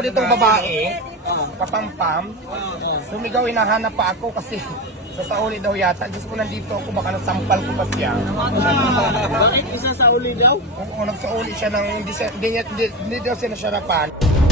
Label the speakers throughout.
Speaker 1: ditong babae, kapampam. Sumigaw, hinahanap pa ako kasi sa Sauli daw yata. Diyos ko, nandito ako, baka nasampal ko pa siya.
Speaker 2: Bakit isa sa uli daw?
Speaker 1: Oo, nagsauli siya ng hindi daw siya nasyarapan.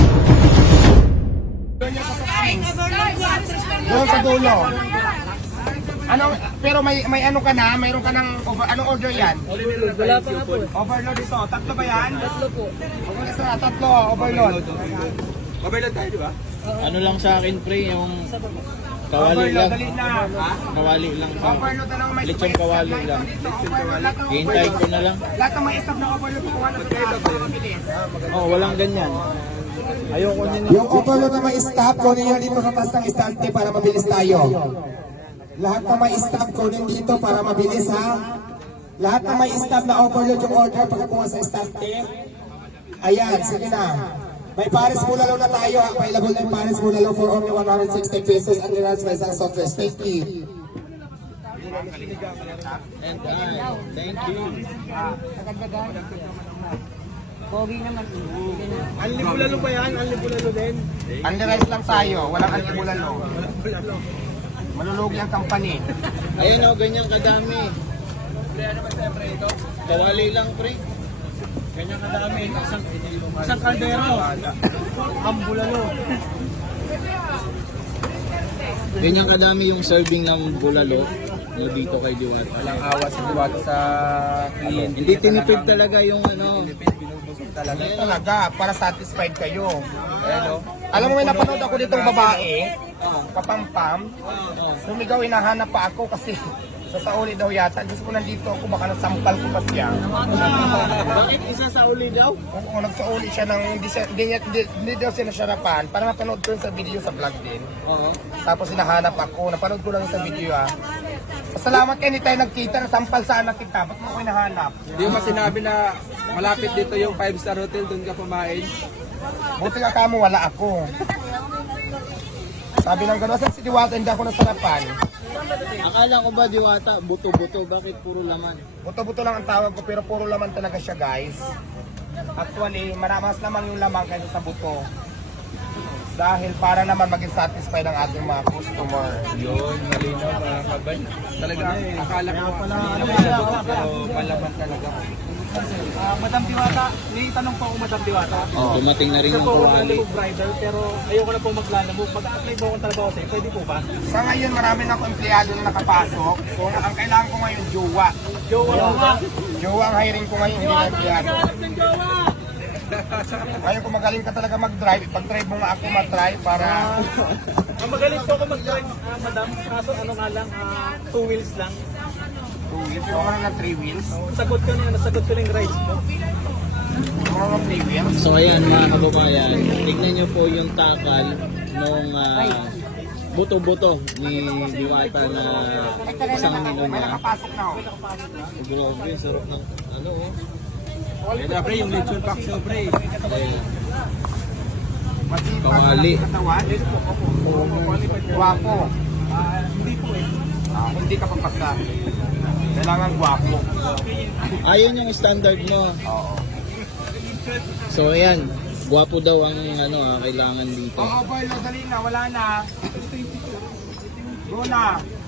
Speaker 1: Doon niya sa springs. Doon sa dulo. Ano, pero may ano ka na, mayroon ka ng anong order yan?
Speaker 2: Wala pa nga po.
Speaker 1: Overload ito. Tatlo ba yan?
Speaker 2: Tatlo po.
Speaker 1: Okay, isa, tatlo, overload.
Speaker 3: Overload tayo, di ba?
Speaker 4: Ano lang sa akin, pre, yung kawali
Speaker 1: Overload,
Speaker 4: lang.
Speaker 1: dali na.
Speaker 4: Kawali lang.
Speaker 1: Overload na lang may
Speaker 4: Lechon
Speaker 1: space.
Speaker 4: kawali lang. Hihintayin ko na lang.
Speaker 1: Lahat ng may stop na overload kukuha na sa taas para mabilis.
Speaker 4: Oh, walang ganyan. Ayoko nyo
Speaker 5: Yung overload na may stop, kunin nyo dito sa taas ng istante para mabilis tayo. Lahat na may stop, kunin dito para mabilis ha. Lahat na may stop na overload yung order pagkakuha sa istante. Ayan, sige na. May Paris Bulalo na tayo. Available na yung Paris Bulalo for only 160 pesos and the rest by isang soft drinks. Thank you.
Speaker 4: And thank you.
Speaker 2: Pogi naman.
Speaker 3: Anli bulalo pa yan? Anli bulalo din?
Speaker 1: Underize lang tayo, walang antibulalo. Malulugi ang company.
Speaker 4: Ayun o, ganyan kadami. Kawali lang, pre.
Speaker 3: Ganyan kadami. Isang kaldero. Ang bulalo.
Speaker 4: Ganyan kadami yung serving ng bulalo mo dito kay Diwata.
Speaker 3: Walang awa si Diwata sa client.
Speaker 4: Hindi tinipid talaga yung ano.
Speaker 3: Binubusog talaga.
Speaker 1: Talaga, para satisfied kayo. Alam mo, may napanood ako ditong babae, kapampam. Sumigaw, hinahanap pa ako kasi sa Sauli daw yata. Diyos ko, nandito ako, baka nasampal ko pa siya.
Speaker 2: Bakit isa sa uli daw?
Speaker 1: Oo, nagsauli siya ng hindi daw siya nasyarapan. Para napanood ko yun sa video sa vlog din. Tapos hinahanap ako, napanood ko lang sa video Pasalamat kayo, hindi tayo nagkita, nasampal sana kita. Ba't mo ako hinahanap?
Speaker 3: Hindi mo sinabi na malapit dito yung 5-star hotel, doon ka pumain.
Speaker 1: Buti nga kamo, wala ako. Sabi ng gano'n, si Diwata, hindi ako nasarapan.
Speaker 4: Akala ko ba Diwata, buto-buto, bakit puro laman?
Speaker 1: Buto-buto lang ang tawag ko, pero puro laman talaga siya, guys. Actually, mas lamang yung lamang kaysa sa buto. Dahil para naman maging satisfied ang ating mga customer.
Speaker 3: Yun, malinaw mga kabay. Talaga, akala ko pero malaman talaga.
Speaker 2: Madam Diwata, may tanong po ako Madam Diwata.
Speaker 4: Dumating na rin
Speaker 2: Ito
Speaker 4: yung
Speaker 2: po ako
Speaker 4: kawali.
Speaker 2: ng rider pero ayoko na po maglalamog. Mag-apply po akong trabaho sa'yo. Pwede po ba?
Speaker 1: Sa ngayon, marami na akong empleyado na nakapasok. So, ang kailangan ko ngayon, jowa.
Speaker 2: Jowa lang ba?
Speaker 1: Jowa ang hiring ko ngayon, hindi na empleyado.
Speaker 2: ng jowa!
Speaker 1: Ngayon, kung magaling ka talaga mag-drive, pag-drive mo nga ako mag-drive para...
Speaker 2: Ang magaling po ako mag-drive, Madam. Kaso ano nga lang, 2 wheels lang.
Speaker 1: If you want na 3 wheels,
Speaker 2: Nasagot ko na yung rides mo.
Speaker 1: you want 3 wheels.
Speaker 4: So ayan mga kababayan, tignan nyo po yung takal nung buto-buto ni Diwata na isang mino
Speaker 1: May
Speaker 4: niya.
Speaker 1: nakapasok na ako.
Speaker 4: Grabe, sarap ng ano oh.
Speaker 3: Kaya pre, yung lechon pack siya pre.
Speaker 4: Ayan.
Speaker 1: Masipag
Speaker 4: Kawali.
Speaker 1: ang katawan. Guwapo. Hindi ka papasa. Kailangan guwapo.
Speaker 4: Ayun yung standard mo.
Speaker 1: Oo.
Speaker 4: So ayan, gwapo daw ang kailangan dito.
Speaker 1: Oo, boy, dali na. Wala na. Go na.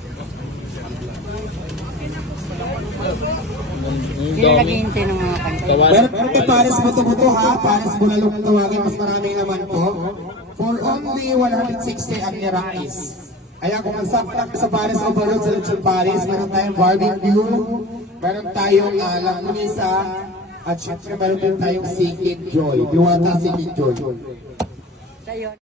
Speaker 4: Ang dami.
Speaker 2: ng mga kanta.
Speaker 4: Kawali.
Speaker 5: Meron kay Paris Buto-Buto ha. Paris Bulalo kung tawagin. Mas maraming naman po. For only 160 ang nirais. Kaya kung magsapak sa Paris Overload sa Lechon Paris, meron tayong barbecue, meron tayong langkunisa, at syempre meron din tayong Sikid Joy. Diwata Sikid Joy.